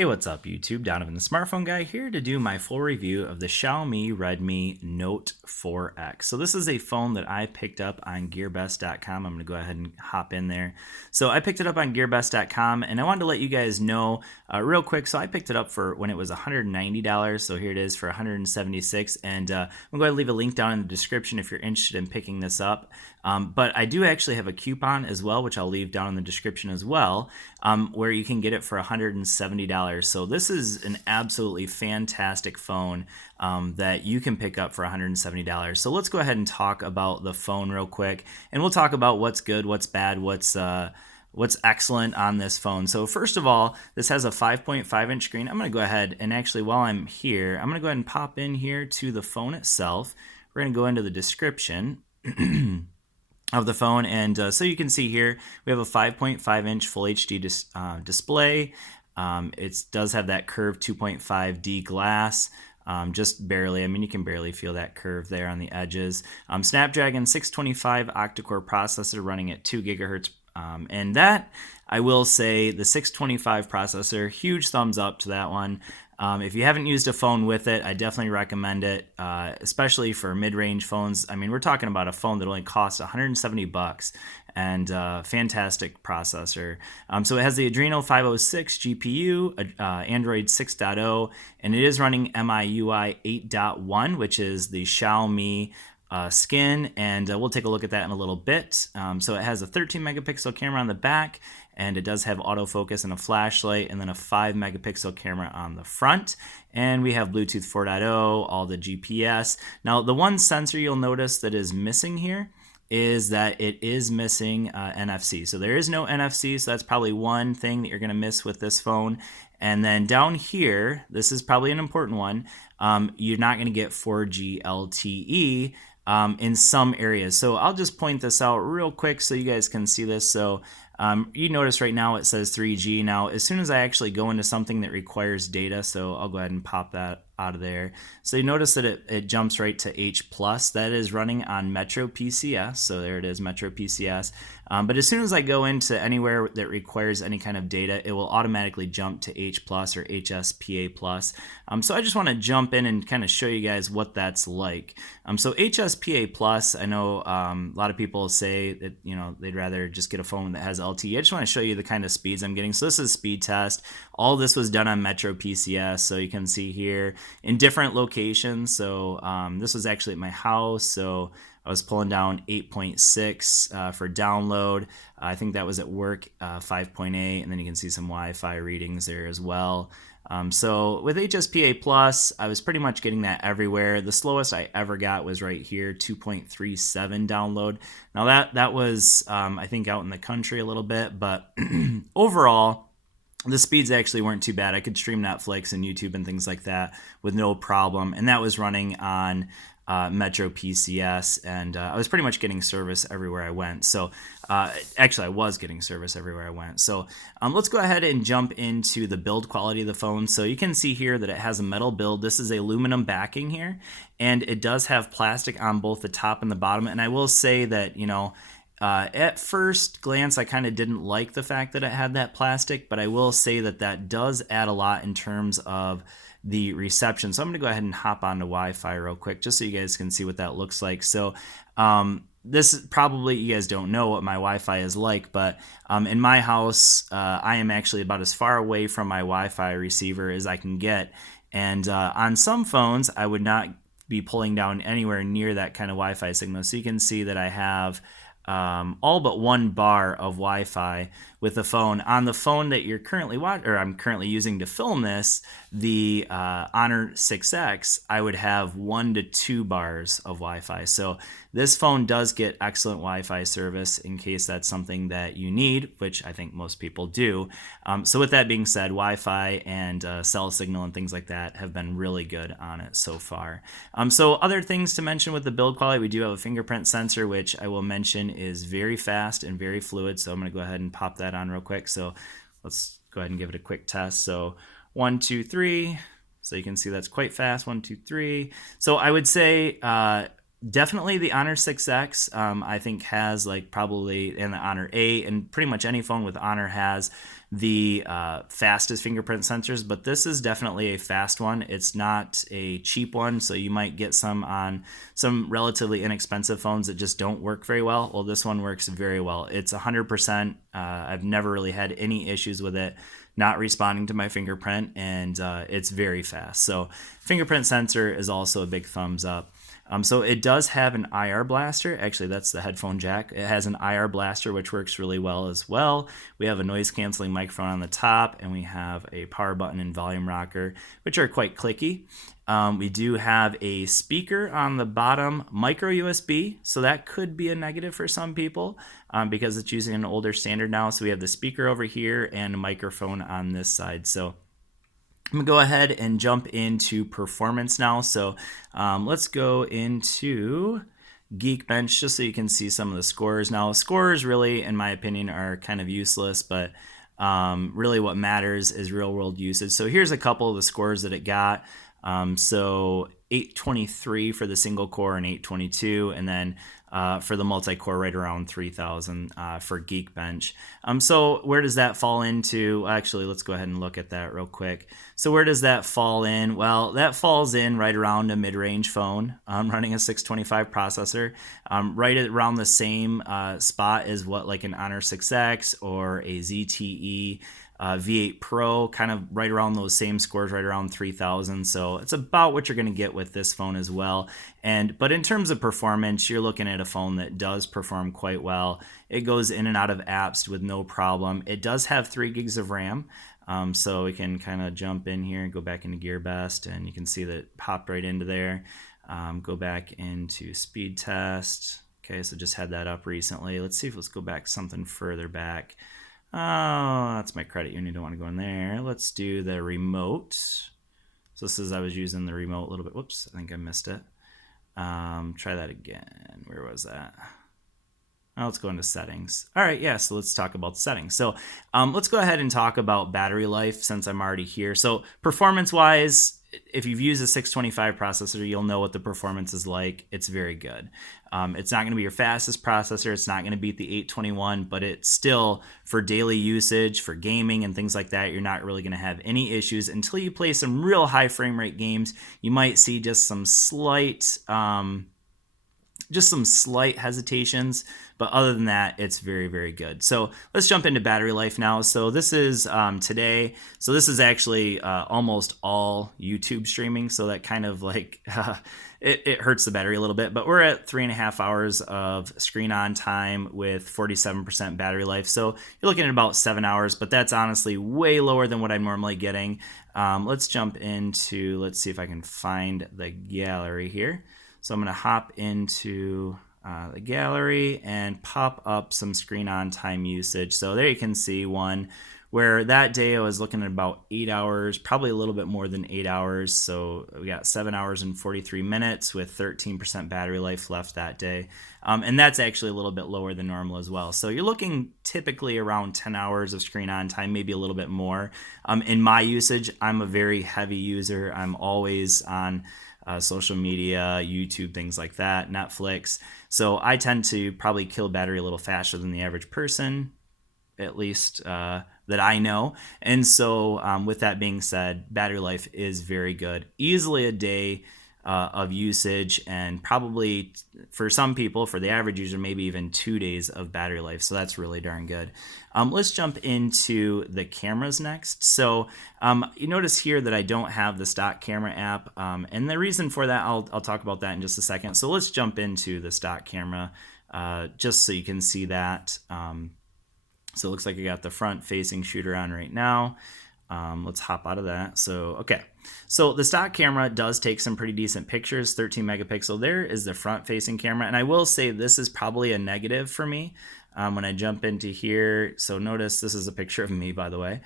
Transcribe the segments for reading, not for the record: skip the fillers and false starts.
Hey, what's up YouTube? Donovan the Smartphone Guy here to do my full review of the Xiaomi Redmi Note 4X. So this is a phone that I picked up on GearBest.com. I'm going to go ahead and hop in there. So I picked it up on GearBest.com and I wanted to let you guys know real quick. So I picked it up for when it was $190. So here it is for $176. And I'm going to leave a link down in the description if you're interested in picking this up. But I do actually have a coupon as well, which I'll leave down in the description as well, where you can get it for $170. So this is an absolutely fantastic phone that you can pick up for $170. So let's go ahead and talk about the phone real quick, and we'll talk about what's good, what's bad, what's excellent on this phone. So first of all, this has a 5.5-inch screen. I'm going to go ahead and actually, while I'm here, I'm going to go ahead and pop in here to the phone itself. We're going to go into the description of the phone, and so you can see here we have a 5.5-inch Full HD display. It does have that curved 2.5D glass, just barely. I mean, you can barely feel that curve there on the edges. Snapdragon 625 octa-core processor running at 2 gigahertz, and that, I will say, the 625 processor, huge thumbs up to that one. If you haven't used a phone with it, I definitely recommend it, especially for mid-range phones. I mean, we're talking about a phone that only costs $170 and fantastic processor. So it has the Adreno 506 GPU, Android 6.0, and it is running MIUI 8.1, which is the Xiaomi skin, and we'll take a look at that in a little bit. So it has a 13 megapixel camera on the back, and it does have autofocus and a flashlight, and then a 5 megapixel camera on the front. And we have Bluetooth 4.0, all the GPS. Now, the one sensor you'll notice that is missing here is that it is missing NFC. So there is no NFC, so that's probably one thing that you're gonna miss with this phone. And then down here, this is probably an important one, you're not gonna get 4G LTE in some areas. So I'll just point this out real quick so you guys can see this. So you notice right now it says 3G. Now, as soon as I actually go into something that requires data, so I'll go ahead and pop that out of there. So you notice that it jumps right to H+. That is running on Metro PCS. So there it is, Metro PCS. But as soon as I go into anywhere that requires any kind of data, it will automatically jump to H+ or HSPA+. So I just want to jump in and kind of show you guys what that's like. So HSPA+, I know a lot of people say that, you know, they'd rather just get a phone that has LTE. I just want to show you the kind of speeds I'm getting. So this is speed test. All this was done on Metro PCS. So you can see here in different locations. So this was actually at my house. So I was pulling down 8.6 for download. I think that was at work, 5.8, and then you can see some Wi-Fi readings there as well. So with HSPA+, I was pretty much getting that everywhere. The slowest I ever got was right here, 2.37 download. Now that was, I think, out in the country a little bit, but overall, the speeds actually weren't too bad. I could stream Netflix and YouTube and things like that with no problem, and that was running on Metro PCS, and I was pretty much getting service everywhere I went. So actually, I was getting service everywhere I went. So let's go ahead and jump into the build quality of the phone. So you can see here that it has a metal build. This is aluminum backing here, and it does have plastic on both the top and the bottom. And I will say that, you know, at first glance, I kind of didn't like the fact that it had that plastic, but I will say that that does add a lot in terms of the reception. So I'm going to go ahead and hop onto Wi-Fi real quick just so you guys can see what that looks like. So this is probably, you guys don't know what my Wi-Fi is like, but in my house, I am actually about as far away from my Wi-Fi receiver as I can get. And on some phones, I would not be pulling down anywhere near that kind of Wi-Fi signal. So you can see that I have all but 1 bar of Wi-Fi with the phone. On the phone that you're currently I'm currently using to film this, the Honor 6X, I would have 1 to 2 bars of Wi-Fi. So this phone does get excellent Wi-Fi service in case that's something that you need, which I think most people do. So with that being said, Wi-Fi and cell signal and things like that have been really good on it so far. So other things to mention with the build quality, we do have a fingerprint sensor, which I will mention is very fast and very fluid. So I'm going to go ahead and pop that on real quick. So let's go ahead and give it a quick test. So 1, 2, 3. So you can see that's quite fast. 1, 2, 3. So I would say definitely the Honor 6X, I think has like probably, and the Honor 8, and pretty much any phone with Honor has the fastest fingerprint sensors, but this is definitely a fast one. It's not a cheap one, so you might get some on some relatively inexpensive phones that just don't work very well. Well, this one works very well. It's 100%. I've never really had any issues with it not responding to my fingerprint, and it's very fast. So fingerprint sensor is also a big thumbs up. So it does have an IR blaster. Actually, that's the headphone jack. It has an IR blaster, which works really well as well. We have a noise canceling microphone on the top, and we have a power button and volume rocker, which are quite clicky. We do have a speaker on the bottom, micro USB, so that could be a negative for some people because it's using an older standard now. So we have the speaker over here and a microphone on this side. So I'm gonna go ahead and jump into performance now. So let's go into Geekbench just so you can see some of the scores. Now, scores really, in my opinion, are kind of useless, but really what matters is real world usage. So here's a couple of the scores that it got. So 823 for the single core and 822, and then for the multi-core right around 3000 for Geekbench. So where does that fall into? Actually, let's go ahead and look at that real quick. So where does that fall in? Well, that falls in right around a mid-range phone running a 625 processor, right around the same spot as what like an Honor 6X or a ZTE V8 Pro, kind of right around those same scores, right around 3000. So it's about what you're going to get with this phone as well. But in terms of performance, you're looking at a phone that does perform quite well. It goes in and out of apps with no problem. It does have 3 gigs of RAM. So we can kind of jump in here and go back into GearBest, and you can see that it popped right into there. Go back into speed test. Okay, so just had that up recently. Let's see if let's go back something further back. Oh, that's my credit union. Don't want to go in there. Let's do the remote. So this is, I was using the remote a little bit. Whoops, I think I missed it. Try that again. Where was that? Oh, let's go into settings. All right, yeah, so let's talk about settings. So let's go ahead and talk about battery life since I'm already here. So performance-wise, if you've used a 625 processor, you'll know what the performance is like. It's very good. It's not going to be your fastest processor. It's not going to beat the 821, but it's still, for daily usage, for gaming and things like that, you're not really going to have any issues until you play some real high frame rate games. You might see just some slight hesitations, but other than that, it's very, very good. So let's jump into battery life now. So this is today. So this is actually almost all YouTube streaming. So that kind of like, it hurts the battery a little bit, but we're at 3.5 hours of screen on time with 47% battery life. So you're looking at about 7 hours, but that's honestly way lower than what I'm normally getting. Let's jump into, let's see if I can find the gallery here. So I'm going to hop into the gallery and pop up some screen on time usage. So there you can see one where that day I was looking at about 8 hours, probably a little bit more than 8 hours. So we got 7 hours and 43 minutes with 13% battery life left that day. And that's actually a little bit lower than normal as well. So you're looking typically around 10 hours of screen on time, maybe a little bit more. In my usage, I'm a very heavy user. I'm always on social media, YouTube, things like that, Netflix. So I tend to probably kill battery a little faster than the average person, at least that I know. And so with that being said, battery life is very good. Easily a day of usage, and probably for some people, for the average user, maybe even 2 days of battery life. So that's really darn good. Let's jump into the cameras next. So you notice here that I don't have the stock camera app. And the reason for that, I'll talk about that in just a second. So let's jump into the stock camera just so you can see that. So it looks like I got the front facing shooter on right now. Let's hop out of that. So, okay. So the stock camera does take some pretty decent pictures, 13 megapixel. There is the front facing camera. And I will say this is probably a negative for me when I jump into here. So notice this is a picture of me, by the way.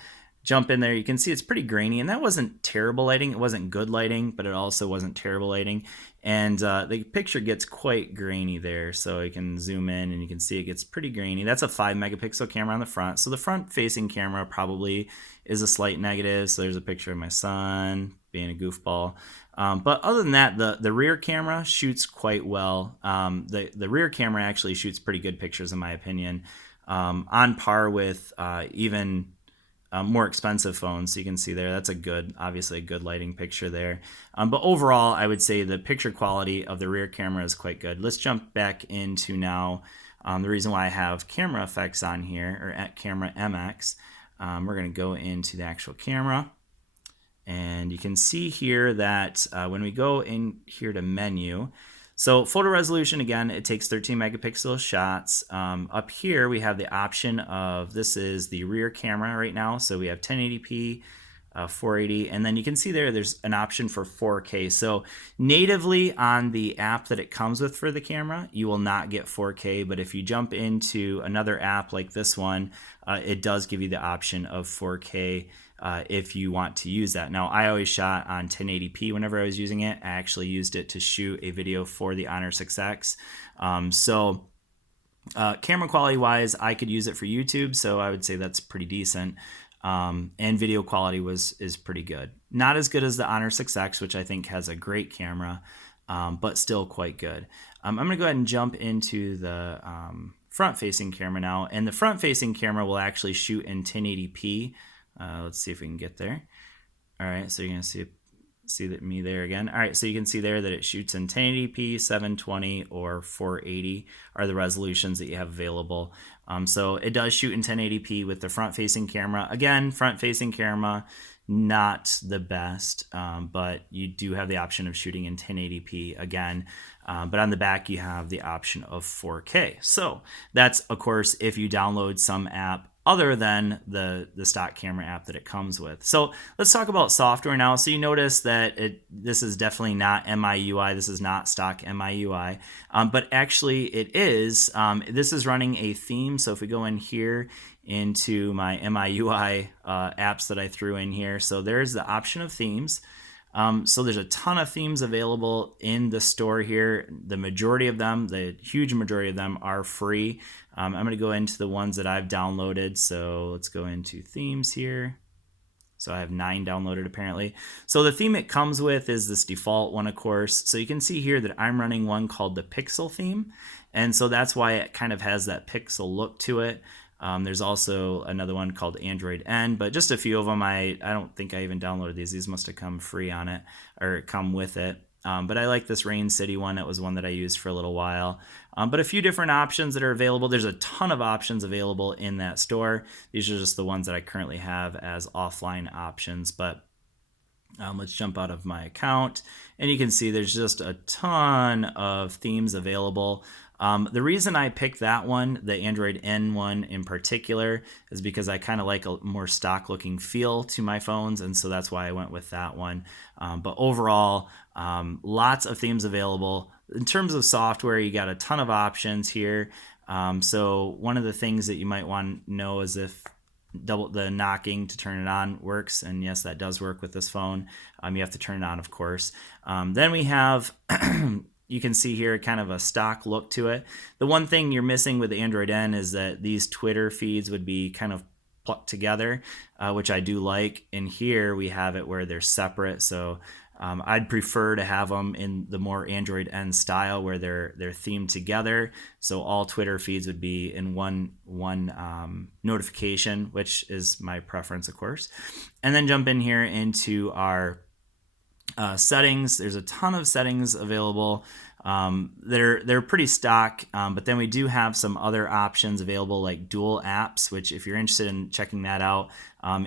Jump in there, you can see it's pretty grainy, and that wasn't terrible lighting. It wasn't good lighting, but it also wasn't terrible lighting. And the picture gets quite grainy there. So you can zoom in and you can see it gets pretty grainy. That's a 5 megapixel camera on the front. So the front facing camera probably is a slight negative. So there's a picture of my son being a goofball. But other than that, the rear camera shoots quite well. The rear camera actually shoots pretty good pictures in my opinion. On par with even more expensive phones. So you can see there, that's a good, obviously a good lighting picture there. But overall, I would say the picture quality of the rear camera is quite good. Let's jump back into now the reason why I have camera effects on here, or at camera MX. We're going to go into the actual camera. And you can see here that when we go in here to menu, so photo resolution, again, it takes 13 megapixel shots. Up here, we have the option of, this is the rear camera right now. So we have 1080p, 480, and then you can see there's an option for 4K. So natively on the app that it comes with for the camera, you will not get 4K, but if you jump into another app like this one, it does give you the option of 4K if you want to use that. Now, I always shot on 1080p whenever I was using it. I actually used it to shoot a video for the Honor 6X. Camera quality wise, I could use it for YouTube, so I would say that's pretty decent. And video quality is pretty good. Not as good as the Honor 6X, which I think has a great camera, but still quite good. I'm going to go ahead and jump into the front-facing camera now, and the front-facing camera will actually shoot in 1080p. Let's see if we can get there. All right, so you're going to see that me there again. All right, so you can see there that it shoots in 1080p, 720, or 480 are the resolutions that you have available. So it does shoot in 1080p with the front-facing camera. Again, front-facing camera, not the best, but you do have the option of shooting in 1080p again. But on the back, you have the option of 4K. So that's, of course, if you download some app other than the stock camera app that it comes with. So let's talk about software now. So you notice that this is definitely not MIUI. This is not stock MIUI, but actually it is. This is running a theme. So if we go in here into my MIUI apps that I threw in here, so there's the option of themes. So there's a ton of themes available in the store here. The majority of them, the huge majority of them, are free. I'm going to go into the ones that I've downloaded. So let's go into themes here. So I have 9 downloaded apparently. So the theme it comes with is this default one, of course. So you can see here that I'm running one called the Pixel theme. And so that's why it kind of has that pixel look to it. There's also another one called Android N, but just a few of them. I don't think I even downloaded these. These must have come free on it or come with it. But I like this Rain City one. That was one that I used for a little while. But a few different options that are available. There's a ton of options available in that store. These are just the ones that I currently have as offline options. But let's jump out of my account, and you can see there's just a ton of themes available. The reason I picked that one, the Android N one in particular, is because I kind of like a more stock looking feel to my phones, and so that's why I went with that one. But overall, lots of themes available. In terms of software, you got a ton of options here. So one of the things that you might want to know is if the knocking to turn it on works, and yes, that does work with this phone. You have to turn it on, of course. Then we have you can see here kind of a stock look to it. The one thing you're missing with the Android N is that these Twitter feeds would be kind of plucked together, which I do like. And here we have it where they're separate. So I'd prefer to have them in the more Android N style where they're themed together. So all Twitter feeds would be in one notification, which is my preference, of course. And then jump in here into our settings. There's a ton of settings available. They're pretty stock, but then we do have some other options available like dual apps, which if you're interested in checking that out,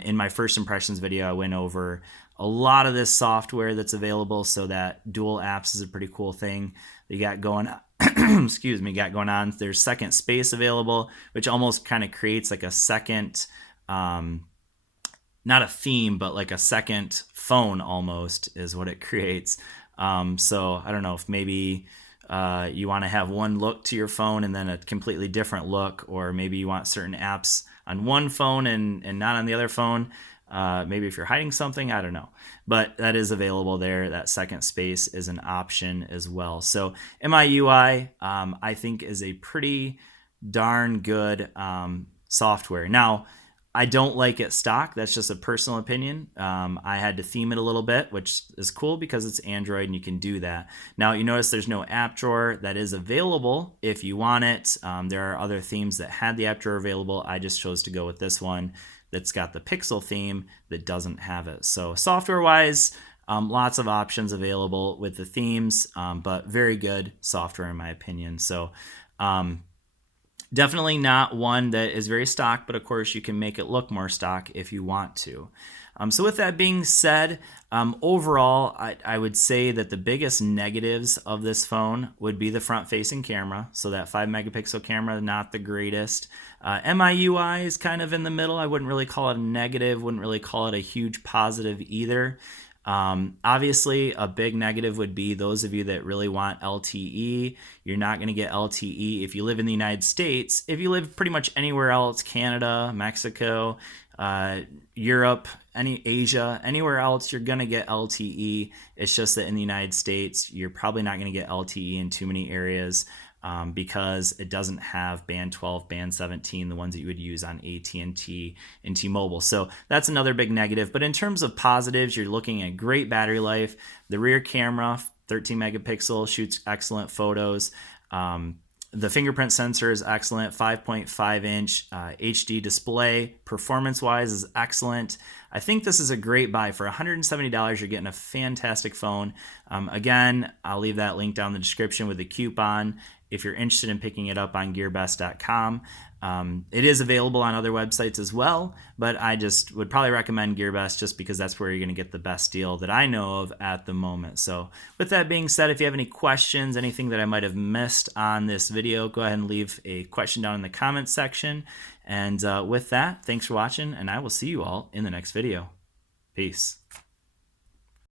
in my first impressions video, I went over a lot of this software that's available. So that dual apps is a pretty cool thing that you got going on. Excuse me, got going on. There's second space available, which almost kind of creates like a second, not a theme, but like a second phone almost is what it creates. So I don't know if maybe you want to have one look to your phone and then a completely different look, or maybe you want certain apps on one phone and not on the other phone. Maybe if you're hiding something, I don't know. But that is available there. That second space is an option as well. So MIUI, I think, is a pretty darn good software. Now, I don't like it stock. That's just a personal opinion. I had to theme it a little bit, which is cool because it's Android and you can do that. Now, you notice there's no app drawer. That is available if you want it. There are other themes that had the app drawer available. I just chose to go with this one that's got the Pixel theme that doesn't have it. So software-wise, lots of options available with the themes, but very good software in my opinion. So definitely not one that is very stock, but of course you can make it look more stock if you want to. So with that being said, overall, I would say that the biggest negatives of this phone would be the front-facing camera. So that 5-megapixel camera, not the greatest. MIUI is kind of in the middle. I wouldn't really call it a negative, wouldn't really call it a huge positive either. Obviously, a big negative would be those of you that really want LTE. You're not going to get LTE if you live in the United States. If you live pretty much anywhere else, Canada, Mexico, Europe, Asia, anywhere else, you're going to get LTE. It's just that in the United States, you're probably not going to get LTE in too many areas. Because it doesn't have band 12, band 17, the ones that you would use on AT&T and T-Mobile. So that's another big negative. But in terms of positives, you're looking at great battery life. The rear camera, 13 megapixel, shoots excellent photos. The fingerprint sensor is excellent, 5.5 inch HD display. Performance-wise is excellent. I think this is a great buy. For $170, you're getting a fantastic phone. Again, I'll leave that link down in the description with the coupon if you're interested in picking it up on GearBest.com. It is available on other websites as well, but I just would probably recommend GearBest just because that's where you're going to get the best deal that I know of at the moment. So with that being said, if you have any questions, anything that I might have missed on this video, go ahead and leave a question down in the comments section. And with that, thanks for watching, and I will see you all in the next video. Peace.